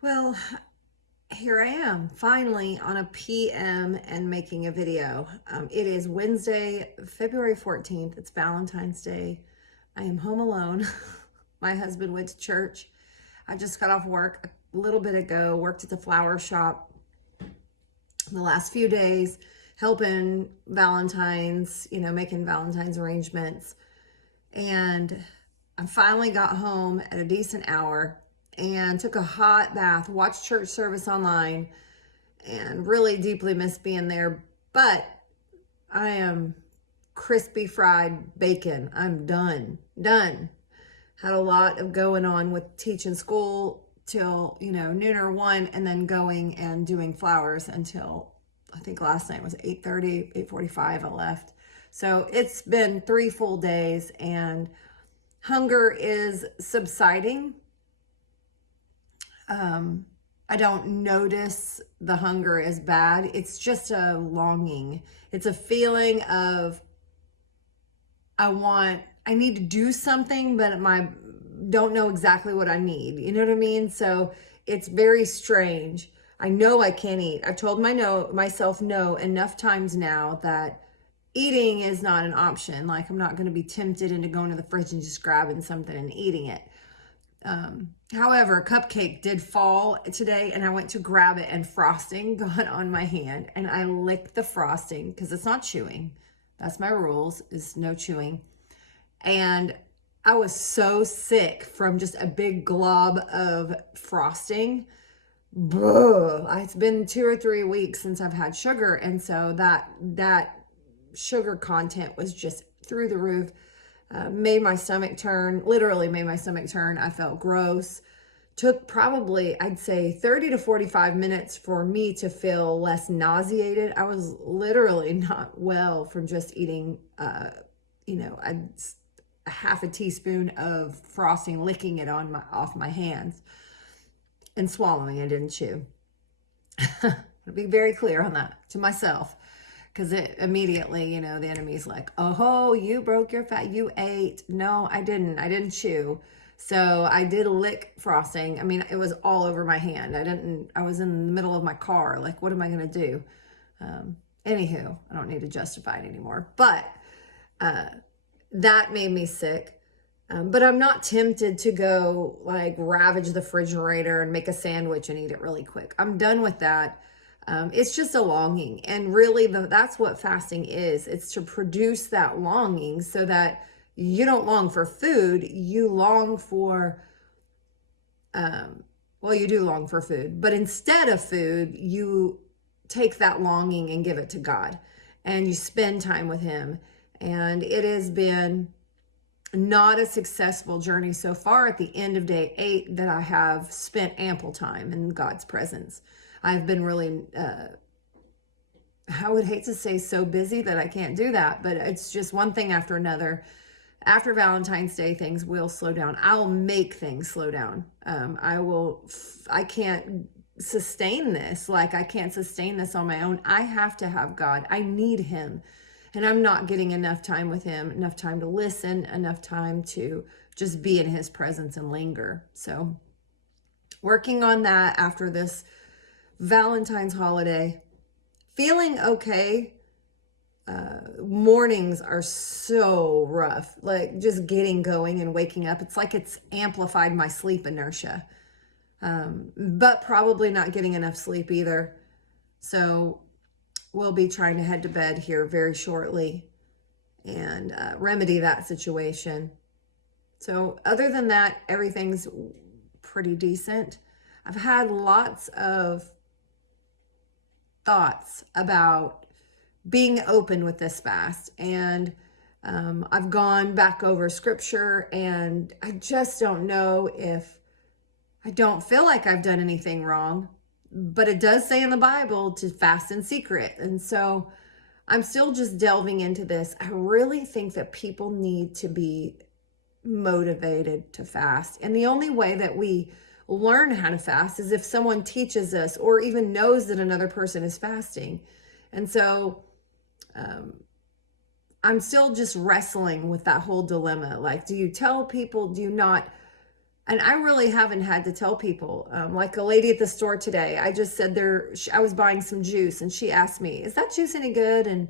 Well, here I am finally on a PM and making a video. It is Wednesday, February 14th. It's Valentine's Day. I am home alone. My husband went to church. I just got off work a little bit ago, worked at the flower shop the last few days, helping Valentine's, making Valentine's arrangements. And I finally got home at a decent hour and took a hot bath, watched church service online, and really deeply miss being there. But I am crispy fried bacon. I'm done. Had a lot of going on with teaching school till, noon or 1, and then going and doing flowers until I think last night was 8:30, 8:45 I left. So it's been 3 full days and hunger is subsiding. I don't notice the hunger as bad. It's just a longing. It's a feeling of I need to do something, but don't know exactly what I need. You know what I mean? So it's very strange. I know I can't eat. I've told myself no enough times now that eating is not an option. Like, I'm not going to be tempted into going to the fridge and just grabbing something and eating it. However, a cupcake did fall today and I went to grab it and frosting got on my hand and I licked the frosting because it's not chewing. That's my rules, is no chewing. And I was so sick from just a big glob of frosting. It's been 2 or 3 weeks since I've had sugar. And so that sugar content was just through the roof. Made my stomach turn, literally made my stomach turn. I felt gross. Took probably, I'd say 30 to 45 minutes for me to feel less nauseated. I was literally not well from just eating, a half a teaspoon of frosting, licking it off my hands and swallowing. I didn't chew. I'll be very clear on that to myself. Because it immediately, the enemy's like, oh, you broke your fat, you ate. No, I didn't chew. So I did lick frosting. I mean, it was all over my hand. I was in the middle of my car. Like, what am I going to do? Anywho, I don't need to justify it anymore. But that made me sick. But I'm not tempted to go like ravage the refrigerator and make a sandwich and eat it really quick. I'm done with that. It's just a longing. And really, that's what fasting is. It's to produce that longing so that you don't long for food. You long for, you do long for food. But instead of food, you take that longing and give it to God. And you spend time with Him. And it has been not a successful journey so far. At the end of day 8 that I have spent ample time in God's presence. I've been really, I would hate to say so busy that I can't do that, but it's just one thing after another. After Valentine's Day, things will slow down. I'll make things slow down. I can't sustain this. Like, I can't sustain this on my own. I have to have God. I need Him. And I'm not getting enough time with Him, enough time to listen, enough time to just be in His presence and linger. So working on that after this Valentine's holiday, feeling okay. Mornings are so rough, like just getting going and waking up. It's like it's amplified my sleep inertia, but probably not getting enough sleep either. So we'll be trying to head to bed here very shortly and remedy that situation. So other than that, everything's pretty decent. I've had lots of thoughts about being open with this fast, and I've gone back over scripture, and I just don't know if I don't feel like I've done anything wrong, but it does say in the Bible to fast in secret. And so I'm still just delving into this. I really think that people need to be motivated to fast. And the only way that we learn how to fast is if someone teaches us or even knows that another person is fasting. And so I'm still just wrestling with that whole dilemma. Like, do you tell people, do you not? And I really haven't had to tell people. Like a lady at the store today, I just said I was buying some juice, and she asked me, "Is that juice any good?" And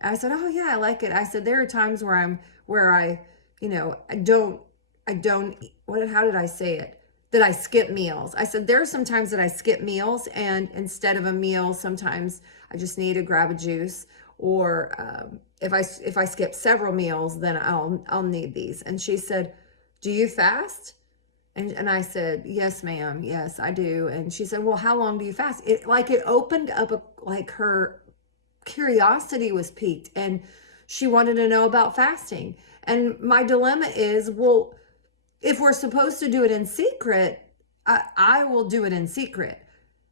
I said, "Oh yeah, I like it." I said, "There are times where I, I don't. How did I say it? That I skip meals." I said, "There are some times that I skip meals, and instead of a meal, sometimes I just need to grab a juice, or if I skip several meals, then I'll need these." And she said, "Do you fast?" And I said, "Yes, ma'am. Yes, I do." And she said, "Well, how long do you fast?" It opened up like her curiosity was piqued, and she wanted to know about fasting. And my dilemma is, well, if we're supposed to do it in secret, I will do it in secret.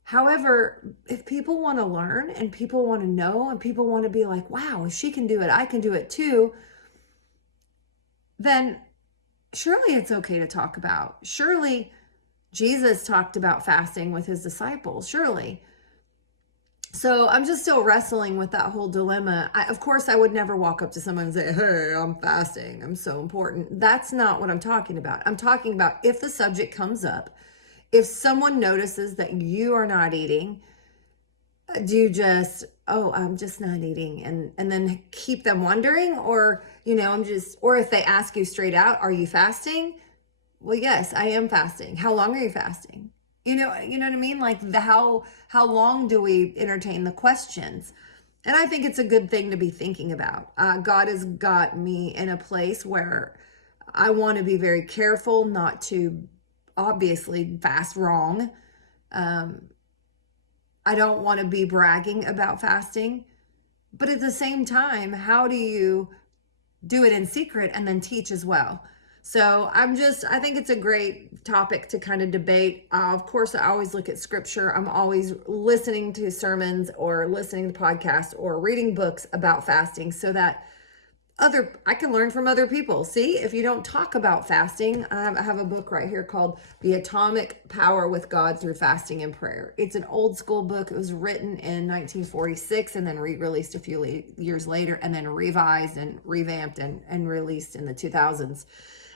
However, if people want to learn and people want to know and people want to be like, "Wow, if she can do it, I can do it too," then surely it's okay to talk about. Surely Jesus talked about fasting with his disciples, surely. So I'm just still wrestling with that whole dilemma. Of course, I would never walk up to someone and say, "Hey, I'm fasting. I'm so important." That's not what I'm talking about. I'm talking about if the subject comes up, if someone notices that you are not eating, do you just, "Oh, I'm just not eating," and then keep them wondering? Or, or if they ask you straight out, "Are you fasting?" "Well, yes, I am fasting." "How long are you fasting?" You know what I mean? Like how long do we entertain the questions? And I think it's a good thing to be thinking about. God has got me in a place where I want to be very careful not to obviously fast wrong. I don't want to be bragging about fasting, but at the same time, how do you do it in secret and then teach as well? So I think it's a great topic to kind of debate. Of course, I always look at scripture. I'm always listening to sermons or listening to podcasts or reading books about fasting so that I can learn from other people. See, if you don't talk about fasting, I have a book right here called The Atomic Power with God Through Fasting and Prayer. It's an old school book. It was written in 1946 and then re-released a few years later, and then revised and revamped and released in the 2000s.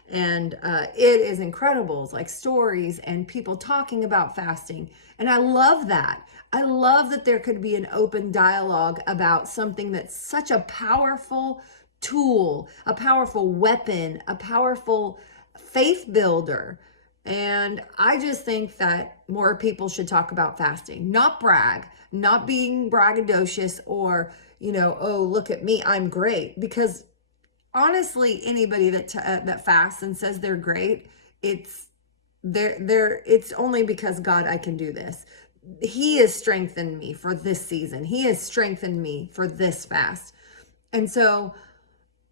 And it is incredible. It's like stories and people talking about fasting. And I love that. I love that there could be an open dialogue about something that's such a powerful tool, a powerful weapon, a powerful faith builder. And I just think that more people should talk about fasting, not brag, not being braggadocious or, "Oh, look at me, I'm great." Because honestly, anybody that fasts and says they're great, it's only because God, I can do this. He has strengthened me for this season. He has strengthened me for this fast. And so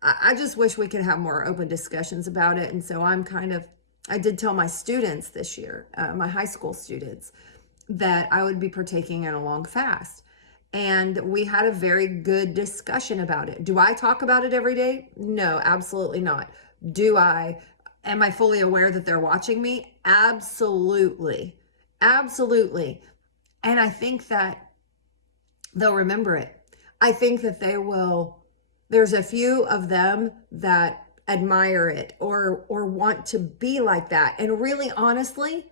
I just wish we could have more open discussions about it. And so I did tell my students this year, my high school students, that I would be partaking in a long fast. And we had a very good discussion about it. Do I talk about it every day? No, absolutely not. Am I fully aware that they're watching me? Absolutely. Absolutely. And I think that they'll remember it. I think that there's a few of them that admire it or want to be like that. And really, honestly,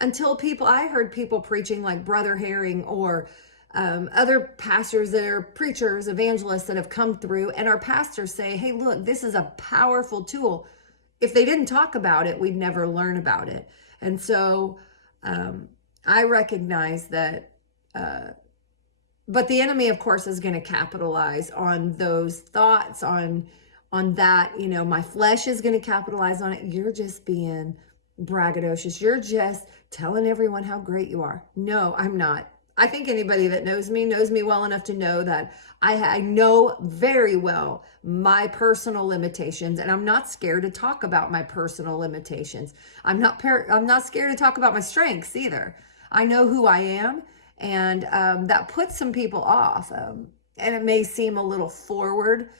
I heard people preaching like Brother Herring or other pastors that are preachers, evangelists that have come through, and our pastors say, "Hey, look, this is a powerful tool." If they didn't talk about it, we'd never learn about it. And so I recognize that, but the enemy, of course, is going to capitalize on those thoughts, on that. My flesh is going to capitalize on it. You're just being braggadocious. You're just telling everyone how great you are. No, I'm not. I think anybody that knows me well enough to know that I know very well my personal limitations, and I'm not scared to talk about my personal limitations. I'm not scared to talk about my strengths either. I know who I am, and that puts some people off, and it may seem a little forward.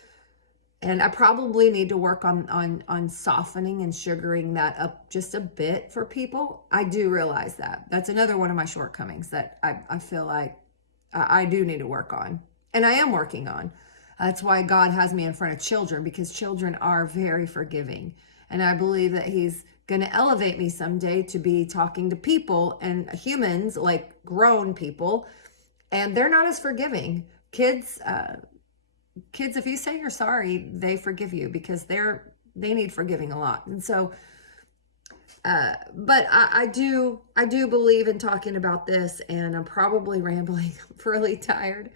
And I probably need to work on softening and sugaring that up just a bit for people. I do realize that. That's another one of my shortcomings that I feel like I do need to work on. And I am working on. That's why God has me in front of children, because children are very forgiving. And I believe that He's going to elevate me someday to be talking to people and humans, like grown people, and they're not as forgiving. Kids, kids, if you say you're sorry, they forgive you because they need forgiving a lot. And so, but I do believe in talking about this, and I'm probably rambling. I'm really tired.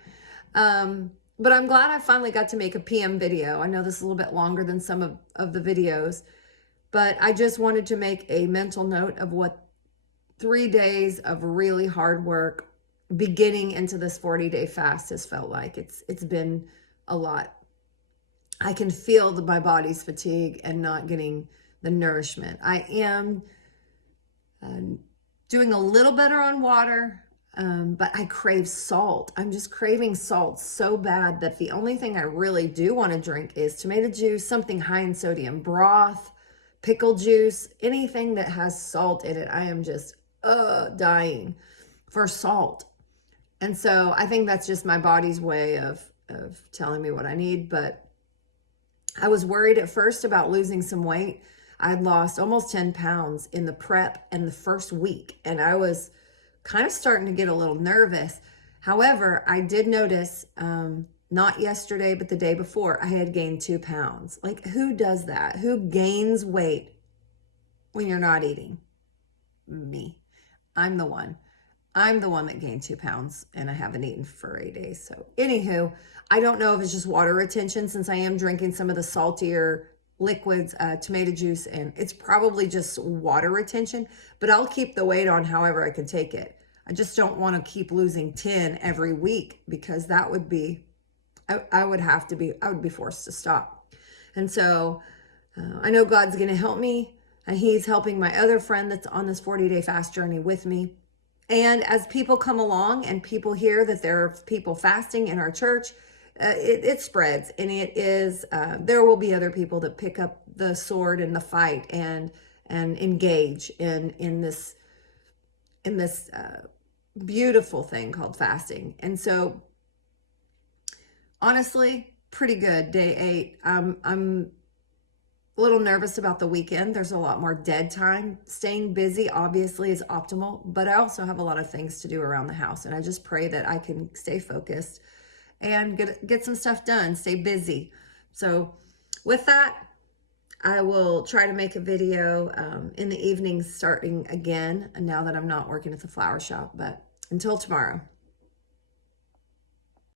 But I'm glad I finally got to make a PM video. I know this is a little bit longer than some of the videos, but I just wanted to make a mental note of what 3 days of really hard work beginning into this 40-day fast has felt like. It's been a lot. I can feel my body's fatigue and not getting the nourishment. I am doing a little better on water, but I crave salt. I'm just craving salt so bad that the only thing I really do want to drink is tomato juice, something high in sodium, broth, pickle juice, anything that has salt in it. I am just dying for salt. And so I think that's just my body's way of telling me what I need. But I was worried at first about losing some weight. I had lost almost 10 pounds in the prep and the first week, and I was kind of starting to get a little nervous. However, I did notice, not yesterday, but the day before, I had gained 2 pounds. Like, who does that? Who gains weight when you're not eating? Me. I'm the one. I'm the one that gained 2 pounds, and I haven't eaten for 8 days. So anywho, I don't know if it's just water retention, since I am drinking some of the saltier liquids, tomato juice, and it's probably just water retention, but I'll keep the weight on however I can take it. I just don't want to keep losing 10 every week, because that would be, I would be forced to stop. And so I know God's going to help me, and he's helping my other friend that's on this 40-day fast journey with me. And as people come along and people hear that there are people fasting in our church, it spreads, and it is, there will be other people that pick up the sword and the fight and engage in this beautiful thing called fasting. And so honestly, pretty good. Day 8. I'm a little nervous about the weekend. There's a lot more dead time. Staying busy obviously is optimal, but I also have a lot of things to do around the house, and I just pray that I can stay focused and get some stuff done, stay busy. So with that, I will try to make a video in the evenings starting again, now that I'm not working at the flower shop. But until tomorrow.